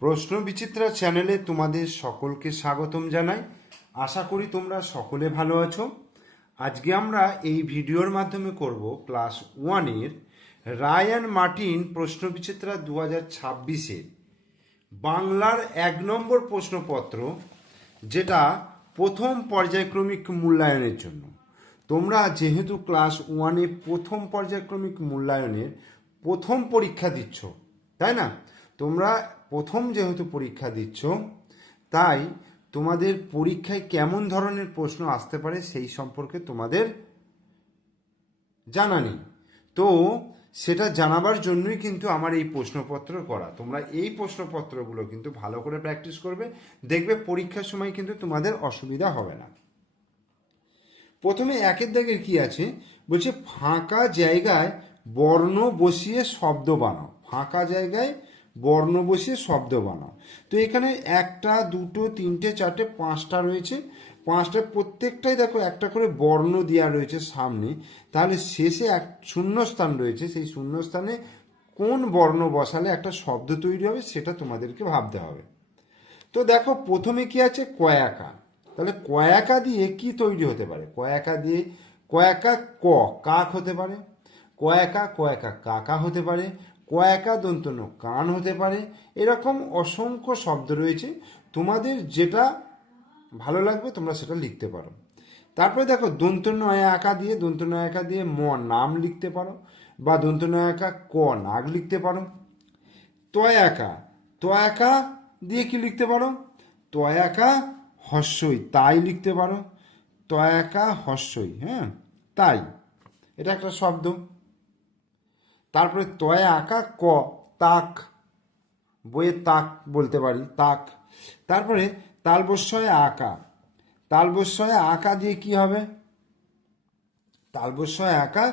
প্রশ্ন বিচিত্রা চ্যানেলে তোমাদের সকলকে স্বাগতম জানাই। আশা করি তোমরা সকলে ভালো আছো। আজকে আমরা এই ভিডিওর মাধ্যমে করব ক্লাস 1-এর রায়ান মার্টিন প্রশ্ন বিচিত্রা 2026-এর বাংলার 1 নম্বর প্রশ্নপত্র, যেটা প্রথম পর্যায়ক্রমিক মূল্যায়নের জন্য। তোমরা যেহেতু ক্লাস 1-এ প্রথম পর্যায়ক্রমিক মূল্যায়নের প্রথম পরীক্ষা দিচ্ছ, তাই না? তোমরা প্রথম যেহেতু পরীক্ষা দিচ্ছ, তাই তোমাদের পরীক্ষায় কেমন ধরনের প্রশ্ন আসতে পারে সেই সম্পর্কে তোমাদের জানা নেই। তো সেটা জানাবার জন্যই কিন্তু আমার এই প্রশ্নপত্র করা। তোমরা এই প্রশ্নপত্রগুলো কিন্তু ভালো করে প্র্যাকটিস করবে, দেখবে পরীক্ষার সময় কিন্তু তোমাদের অসুবিধা হবে না। প্রথমে 1-এর দাগের কি আছে বলছে, ফাঁকা জায়গায় বর্ণ বসিয়ে শব্দ বানাও। ফাঁকা জায়গায় বর্ণ বসিয়ে শব্দ বানাও। তো এখানে 1টা 2টো 3টে 4টে 5টা রয়েছে। 5টা প্রত্যেকটাই দেখো একটা করে বর্ণ দেওয়া রয়েছে সামনে। তাহলে শেষে এক শূন্যস্থান রয়েছে, সেই শূন্যস্থানে কোন বর্ণ বসালে একটা শব্দ তৈরি হবে সেটা তোমাদেরকে ভাবতে হবে। তো দেখো প্রথমে কি আছে, কয়াকা। তাহলে কয়াকা দিয়ে কি তৈরি হতে পারে? কয়াকা দিয়ে কয়াকা কাক হতে পারে, কয়াকা কাকা হতে পারে, কয়াকা দন্তন্য কান হতে পারে। এরকম অসংখ্য শব্দ রয়েছে, তোমাদের যেটা ভালো লাগবে তোমরা সেটা লিখতে পারো। তারপরে দেখো দন্তন্য আঁকা দিয়ে ম নাম লিখতে পারো, বা দন্তন্য আঁকা ক নাগ লিখতে পারো। তয়াকা দিয়ে কি লিখতে পারো? তয়াকা হস্যই তাই লিখতে পারো। তয়াকা হস্যই, হ্যাঁ তাই, এটা একটা শব্দ। তারপরে তয় আঁকা ক তাক, বইয়ে তাক বলতে পারি, তাক। তারপরে তালবস্যয় আঁকা দিয়ে কি হবে? তালবস্যয় আঁকা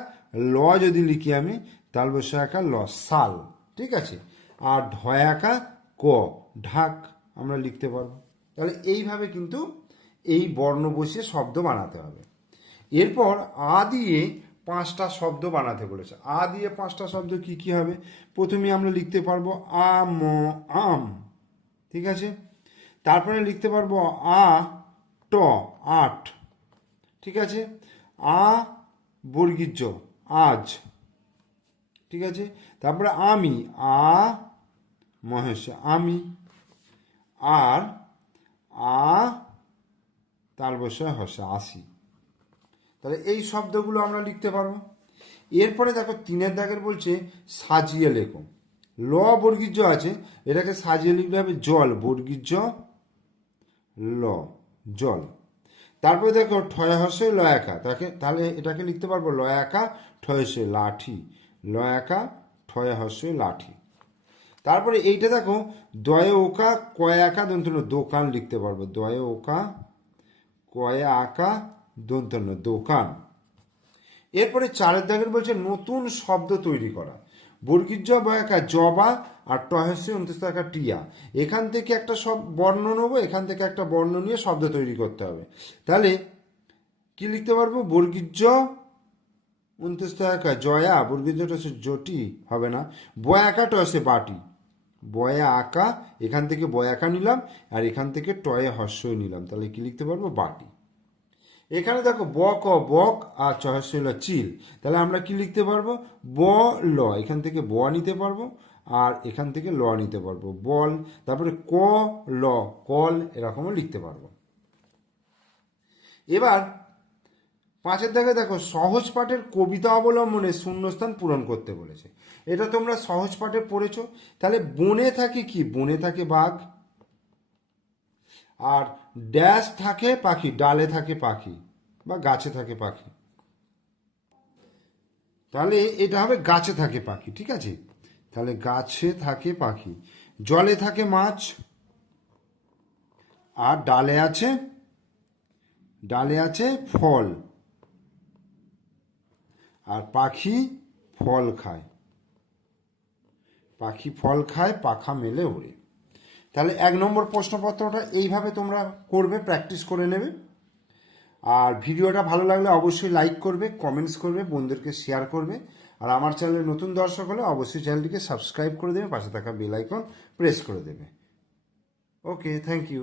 ল যদি লিখি আমি, তালবস্যয় আঁকা ল সাল, ঠিক আছে। আর ঢয়াকা ক ঢাক আমরা লিখতে পারবো। তাহলে এইভাবে কিন্তু এই বর্ণ বসিয়ে শব্দ বানাতে হবে। এরপর আ দিয়ে 5টা শব্দ বানাতে বলেছে। আ দিয়ে 5টা শব্দ কি কি হবে? প্রথমে আমরা লিখতে পারবো আম, ঠিক আছে। তারপরে লিখতে পারবো আট, ঠিক আছে। বর্গীজ আজ, ঠিক আছে। তারপরে আমি মহেশ আমি, আর তালবস্যয় হস্য আসি। তাহলে এই শব্দগুলো আমরা লিখতে পারবো। এরপরে দেখো 3-এর দাগের বলছে সাজিয়ে লেখো। ল বর্গীজ আছে, এটাকে সাজিয়ে লিখলে হবে জল, বর্গীজ ল জল। তারপরে দেখো ঠয় হস্যই লয়াকা, তাহলে এটাকে লিখতে পারবো লয়াকা ঠয় হস্যই লাঠি, লয়াকা ঠয় হস্যই লাঠি। তারপরে এইটা দেখো দয়ে ওকা কয় আঁকা দন্তন্য দোকান লিখতে পারবো, দয়ে ওকা কয় আঁকা দন্তন্য দোকান। এরপরে 4-এর দাগের বলছে নতুন শব্দ তৈরি করা। বর্গীজ বয়াকা জবা আর টহস্যই অন্তস্থ একা টিয়া। এখান থেকে একটা বর্ণ নেবো, এখান থেকে একটা বর্ণ নিয়ে শব্দ তৈরি করতে হবে। তাহলে কি লিখতে পারবো? বর্গীজ অন্তস্থ একা জয়া, বর্গীজটা হচ্ছে জটি হবে না, বয়াকা টসে বাটি, বয়া আঁকা, এখান থেকে বয়াকা নিলাম আর এখান থেকে টয়ে হস্যই নিলাম, তাহলে কি লিখতে পারবো? বাটি। এখানে দেখো বক আর চহস্যই ল চিল, তাহলে আমরা কি লিখতে পারবো? ব ল, এখান থেকে ব নিতে পারবো আর এখান থেকে ল নিতে পারবো, বল। তারপরে ক ল কল, এরকমও লিখতে পারবো। এবার 5-এর দাগে দেখো সহজ পাঠের কবিতা অবলম্বনে শূন্যস্থান পূরণ করতে বলেছে। এটা তোমরা সহজ পাঠে পড়েছো। তাহলে বনে থাকে কি? বনে থাকে বাঘ, আর ড্যাশ থাকে পাখি, ডালে থাকে পাখি বা গাছে থাকে পাখি। তাহলে এটা হবে গাছে থাকে পাখি, ঠিক আছে। তাহলে গাছে থাকে পাখি, জলে থাকে মাছ, আর ডালে আছে ফল, আর পাখি ফল খায়, পাখা মেলে ওড়ে। তাহলে 1 নম্বর প্রশ্নপত্রটা এইভাবে তোমরা করবে, প্র্যাকটিস করে নেবে। আর ভিডিওটা ভালো লাগলে অবশ্যই লাইক করবে, কমেন্টস করবে, বন্ধুদেরকে শেয়ার করবে। আর আমার চ্যানেলে নতুন দর্শক হলে অবশ্যই চ্যানেলটিকে সাবস্ক্রাইব করে দেবে, পাশে থাকা বেল আইকন প্রেস করে দেবে। ওকে, থ্যাংক ইউ।